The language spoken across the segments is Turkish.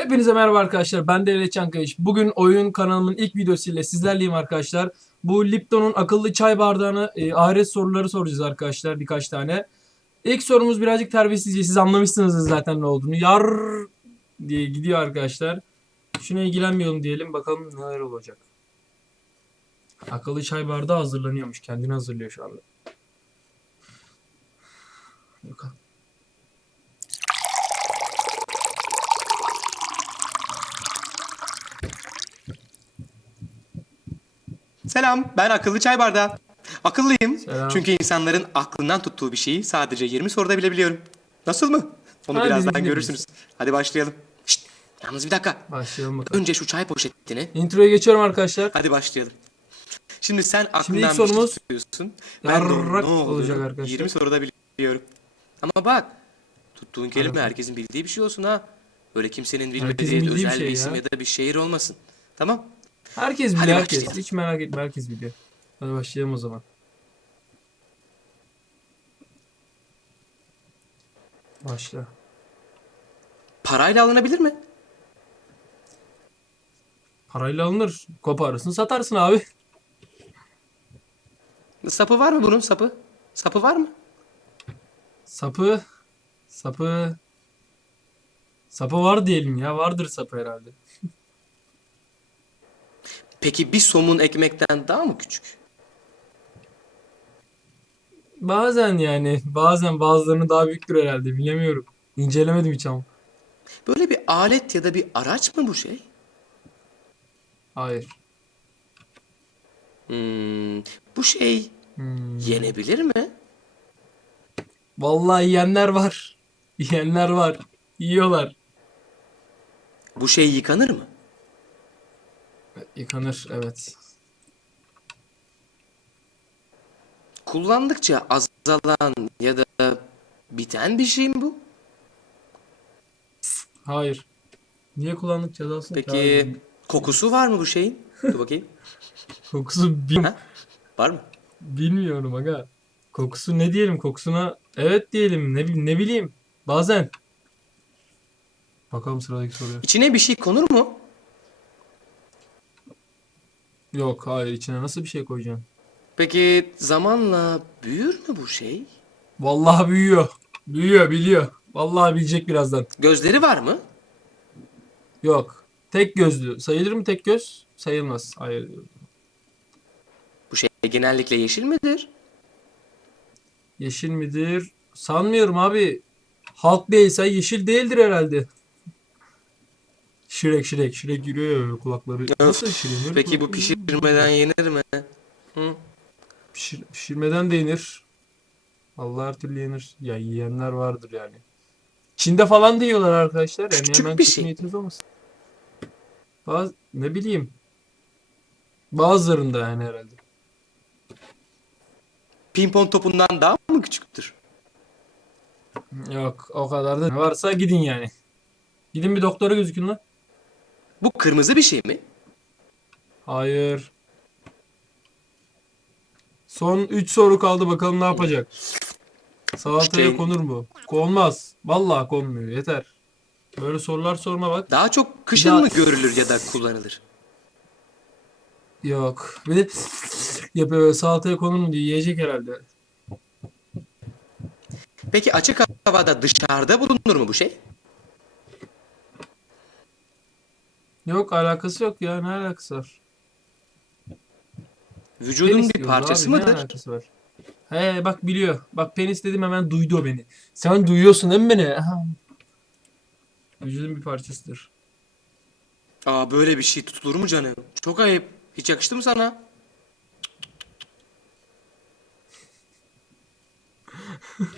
Hepinize merhaba arkadaşlar. Ben Devlet Çankayış. Bugün oyun kanalımın ilk videosuyla sizlerleyim arkadaşlar. Bu Lipton'un akıllı çay bardağını e, ahiret soruları soracağız arkadaşlar birkaç tane. İlk sorumuz birazcık terbiyesizce. Siz anlamışsınız zaten ne olduğunu. Yar diye gidiyor arkadaşlar. Şuna ilgilenmeyelim diyelim. Bakalım neler olacak. Akıllı çay bardağı hazırlanıyormuş. Kendini hazırlıyor şu anda. Bakalım. Selam, ben akıllı çay bardağı. Akıllıyım. Selam. Çünkü insanların aklından tuttuğu bir şeyi sadece 20 soruda bilebiliyorum. Nasıl mı? Onu Ha, birazdan görürsünüz. Hadi başlayalım. Şşt, yalnız bir dakika. Başlayalım bakalım. Önce şu çay poşetini. Introya geçiyorum arkadaşlar. Hadi başlayalım. Şimdi sen Şimdi aklından ilk bir şey sorumuz tutuyorsun. Ben de onu yarrak ne olacak arkadaşlar. 20 soruda biliyorum. Ama bak, tuttuğun kelime herkesin bildiği bir şey olsun ha. Böyle kimsenin bilmediği bildiği bir özel şey bir isim ya. ya da bir şehir olmasın. Tamam? Herkes Hadi biliyor herkes. başlayalım. Hiç merak etme herkes biliyor. Hadi başlayalım o zaman. Başla. Parayla alınabilir mi? Parayla alınır. Koparırsın satarsın abi. Sapı var mı bunun sapı? Sapı var mı? Sapı. Sapı. Sapı var diyelim ya. Vardır sapı herhalde. Peki bir somun ekmekten daha mı küçük? Bazen yani. Bazen bazılarının daha büyüktür herhalde. Bilemiyorum. İncelemedim hiç ama. Böyle bir alet ya da bir araç mı bu şey? Hayır. Hmm, bu şey Hmm. yenebilir mi? Vallahi yiyenler var. Yiyenler var. Yiyorlar. Bu şey yıkanır mı? Yıkanır evet. Kullandıkça azalan ya da biten bir şey mi bu? Hayır. Niye kullandık cezasını? Peki kokusu var mı bu şeyin? Dur bakayım. Kokusu bil- Ha? Var mı? bilmiyorum aga. Kokusu ne diyelim kokusuna evet diyelim ne, bi- ne bileyim bazen. Bakalım sıradaki soruya. İçine bir şey konur mu? Yok hayır içine nasıl bir şey koyacaksın? Peki zamanla büyür mü bu şey? Vallahi büyüyor. Büyüyor biliyor. Vallahi bilecek birazdan. Gözleri var mı? Yok. Tek gözlü. Sayılır mı tek göz? Sayılmaz. Hayır. Bu şey genellikle yeşil midir? Yeşil midir? Sanmıyorum abi. Halk değilse yeşil değildir herhalde. Şirek şirek şirek ya kulakları. Nasıl? Böyle Peki bu pişirmeden yenir mi? Hı? Pişir, pişirmeden de yenir. Allah her türlü yenir. Ya yiyenler vardır yani. Çin'de falan da yiyorlar arkadaşlar. Yani Küçük hemen bir şey. niyetiniz olmasın. Bazı, ne bileyim. Bazılarında yani herhalde. Pimpon topundan daha mı küçüktür? Yok o kadar da ne varsa gidin yani. Gidin bir doktora gözükün lan. Bu kırmızı bir şey mi? Hayır. Son 3 soru kaldı bakalım ne yapacak. Salataya Şey- konur mu? Konmaz. Vallahi konmuyor. Yeter. Böyle sorular sorma bak. Daha çok kışın daha- mı görülür ya da kullanılır? Yok. Bir de yapıyor böyle salataya konur mu diye yiyecek herhalde. Peki açık havada dışarıda bulunur mu bu şey? Yok alakası yok ya ne alakası var? Vücudun Penis bir diyoruz parçası abi, ne mıdır? alakası var? He bak biliyor. Bak penis dedim hemen duydu o beni. Sen duyuyorsun değil mi beni? Aha. Vücudun bir parçasıdır. Aa böyle bir şey tutulur mu canım? Çok ayıp. Hiç yakıştı mı sana?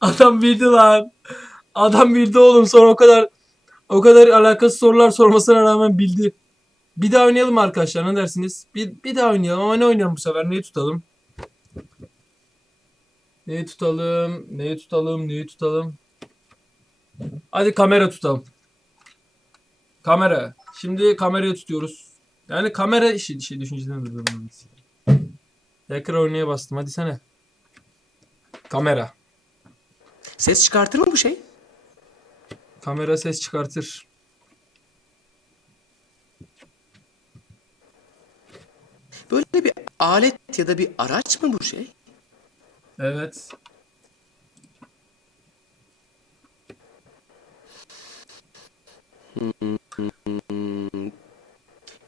Adam bildi lan. Adam bildi oğlum sonra o kadar o kadar alakasız sorular sormasına rağmen bildi. Bir daha oynayalım arkadaşlar ne dersiniz? Bir, bir daha oynayalım ama ne oynayalım bu sefer? Neyi tutalım? Neyi tutalım? Neyi tutalım? Neyi tutalım? Hadi kamera tutalım. Kamera. Şimdi kamerayı tutuyoruz. Yani kamera işi, şey düşünceden durdum. Tekrar oynaya bastım. Hadi sene. Kamera. Ses çıkartır mı bu şey? Kamera ses çıkartır. Böyle bir alet ya da bir araç mı bu şey? Evet.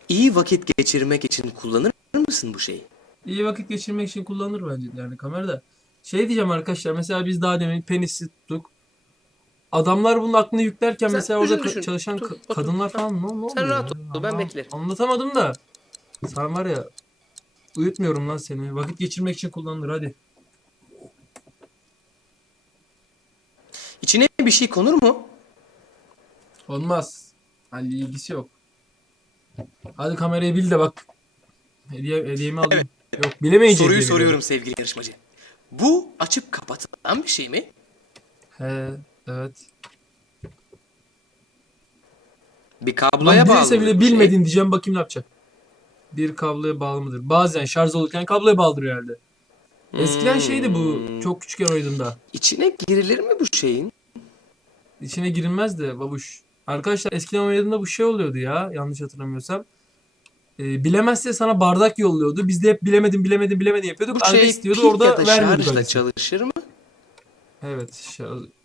İyi vakit geçirmek için kullanır mısın bu şeyi? İyi vakit geçirmek için kullanılır bence yani kamerada. Şey diyeceğim arkadaşlar mesela biz daha demin penisi tuttuk. Adamlar bunun aklını yüklerken Sen mesela orada düşün, ka- düşün. çalışan ka- otur. kadınlar falan ne, ne oluyor? Sen rahat ya? ol, ben Anlam- beklerim. Anlatamadım da. Sen var ya uyutmuyorum lan seni. Vakit geçirmek için kullanılır hadi. İçine bir şey konur mu? Olmaz. Halil ilgisi yok. Hadi kamerayı bil de bak. Hediye, hediyemi alayım. Yok bilemeyeceğim. Soruyu diye soruyorum sevgili yarışmacı. Bu açıp kapatılan bir şey mi? He evet. Bir kabloya Lan bağlı mı bile bu şey? bilmedin diyeceğim bakayım ne yapacak. Bir kabloya bağlı mıdır? Bazen şarj olurken kabloya bağlıdır herhalde. Eskiden şeydi bu Hmm. çok küçükken oynadığımda. İçine girilir mi bu şeyin? İçine girilmez de babuş. Arkadaşlar eskiden oynadığımda bu şey oluyordu ya yanlış hatırlamıyorsam. Ee, bilemezse sana bardak yolluyordu. Biz de hep bilemedim bilemedim bilemedim yapıyorduk. Bu Adres şey istiyordu pil orada ya da vermiyorduk şarjla adresi. çalışır mı? Evet.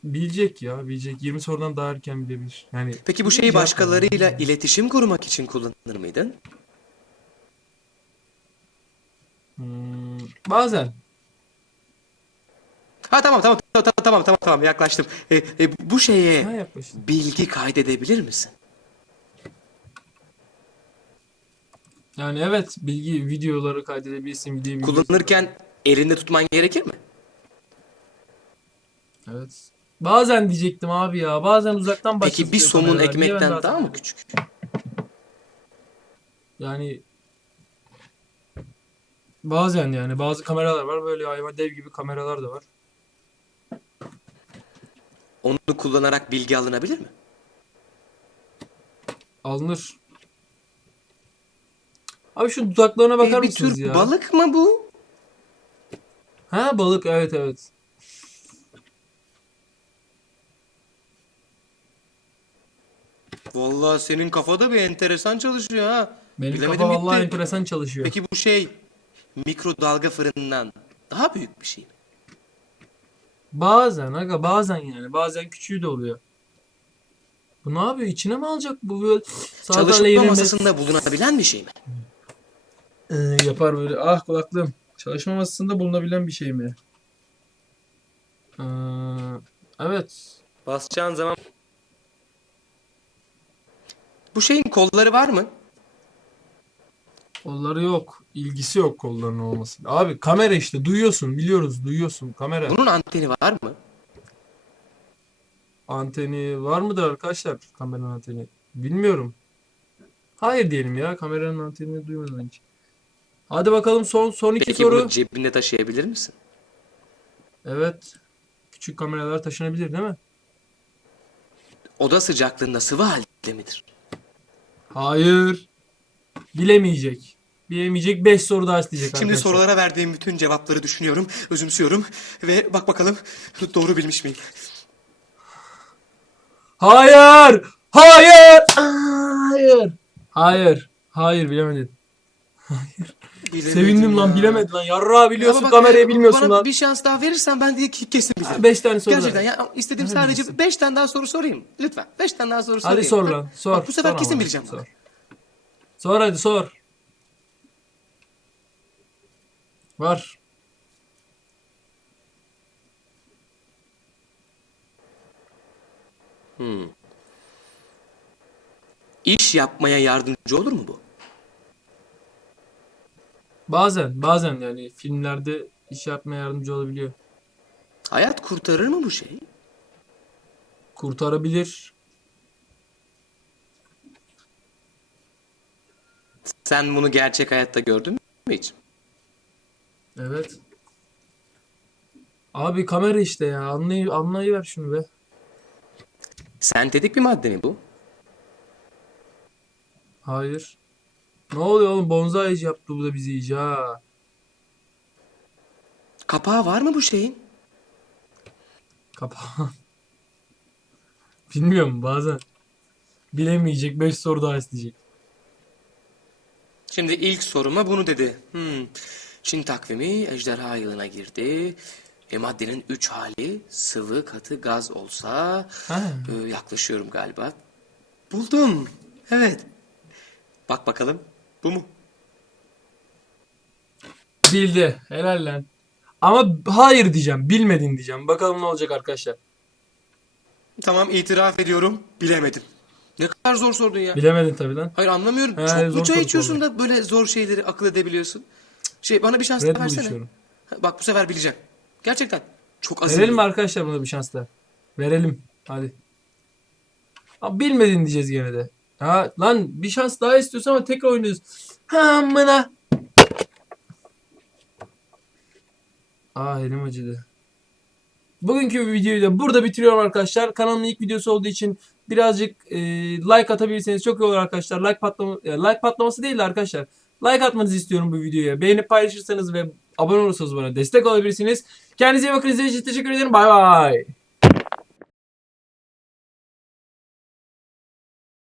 bilecek ya bilecek. 20 sorudan daha erken bilebilir. Yani Peki bu şeyi başkalarıyla iletişim kurmak için kullanır mıydın? hmm, bazen. Ha tamam tamam tamam tamam tamam tamam, yaklaştım. E, e, bu şeye Ha yaklaşık. bilgi kaydedebilir misin? Yani evet bilgi videoları kaydedebilirsin. Video Kullanırken elinde tutman gerekir mi? Evet. Bazen diyecektim abi ya. Bazen uzaktan Peki başlatıyor bir somun kameralar. Ekmekten daha- daha mı küçük? Yani bazen yani bazı kameralar var böyle hayvan dev gibi kameralar da var. Onu kullanarak bilgi alınabilir mi? Alınır. Abi şu dudaklarına bakar E, bir mısınız tür ya? balık mı bu? Ha balık evet evet. Vallahi senin kafada bir enteresan çalışıyor ha. Benim Bilemedim kafa vallahi gitti. enteresan çalışıyor. Peki bu şey mikrodalga fırınından daha büyük bir şey mi? Bazen aga bazen yani bazen küçüğü de oluyor. Bu ne yapıyor? İçine mi alacak bu böyle Çalışma masasında bulunabilen bir şey mi? Ee, yapar böyle. Ah kulaklığım. Çalışma masasında bulunabilen bir şey mi? Ee, evet. Basacağın zaman... Bu şeyin kolları var mı? Kolları yok. İlgisi yok kollarının olması. Abi kamera işte. Duyuyorsun. Biliyoruz. Duyuyorsun. Kamera. Bunun anteni var mı? Anteni var mıdır arkadaşlar? Kameranın anteni. Bilmiyorum. Hayır diyelim ya. Kameranın antenini duymadan hiç. Hadi bakalım son son iki Peki soru. bunu cebinde taşıyabilir misin? Evet. Küçük kameralar taşınabilir değil mi? Oda sıcaklığında sıvı halde midir? Hayır. Bilemeyecek. Bilemeyecek 5 soru daha isteyecek Şimdi arkadaşlar. sorulara verdiğim bütün cevapları düşünüyorum, özümsüyorum ve bak bakalım doğru bilmiş miyim? Hayır! Hayır! Hayır! Hayır. Hayır bilemedin. Bilemedim Sevindim lan bilemedin lan. Yarra biliyorsun bak, kamerayı e, bilmiyorsun bana lan. bir şans daha verirsen ben de kesin bilirim. 5 tane soru. Gerçekten ya istediğim sadece. 5 tane daha soru sorayım. Lütfen 5 tane daha soru sorayım. Hadi sor lan. Sor. Bak, bu sefer Sor kesin ama. bileceğim. Sor. Sor hadi sor. Var. İş yapmaya yardımcı olur mu bu? Bazen bazen yani filmlerde iş yapmaya yardımcı olabiliyor. Hayat kurtarır mı bu şey? Kurtarabilir. Sen bunu gerçek hayatta gördün mü hiç? Evet. Abi kamera işte ya. Anlay anlayıver şunu be. Sentetik bir madde mi bu? Hayır. Ne oluyor oğlum? Bonzai yaptı bu da bizi iyice ha. Kapağı var mı bu şeyin? Kapağı. Bilmiyorum bazen. Bilemeyecek 5 soru daha isteyecek. Şimdi ilk soruma bunu dedi. Hmm. Çin takvimi ejderha yılına girdi. E maddenin üç hali sıvı, katı, gaz olsa Ha. e, yaklaşıyorum galiba. Buldum. Evet. Bak bakalım. Bu mu? Bildi. Helal lan. Ama hayır diyeceğim. Bilmedin diyeceğim. Bakalım ne olacak arkadaşlar. Tamam itiraf ediyorum. Bilemedim. Ne kadar zor sordun ya. Bilemedin tabii lan. Hayır anlamıyorum. He, Çok zor mu çay soru içiyorsun sordun. da böyle zor şeyleri akıl edebiliyorsun? Şey bana bir şans Red daha Bull versene. içiyorum. Ha, Bak bu sefer bileceğim. Gerçekten. Çok azim. Verelim mi arkadaşlar buna bir şans daha? Verelim. Hadi. Abi bilmedin diyeceğiz gene de. Ha lan bir şans daha istiyorsun ama tekrar oynuyoruz. Ha amına. Aa elim acıdı. Bugünkü videoyu da burada bitiriyorum arkadaşlar. Kanalımın ilk videosu olduğu için birazcık e, like atabilirseniz çok iyi olur arkadaşlar. Like patlama ya like patlaması değil de arkadaşlar. Like atmanızı istiyorum bu videoya. Beğenip paylaşırsanız ve abone olursanız bana destek olabilirsiniz. Kendinize iyi bakın. İzlediğiniz için teşekkür ederim. Bay bay.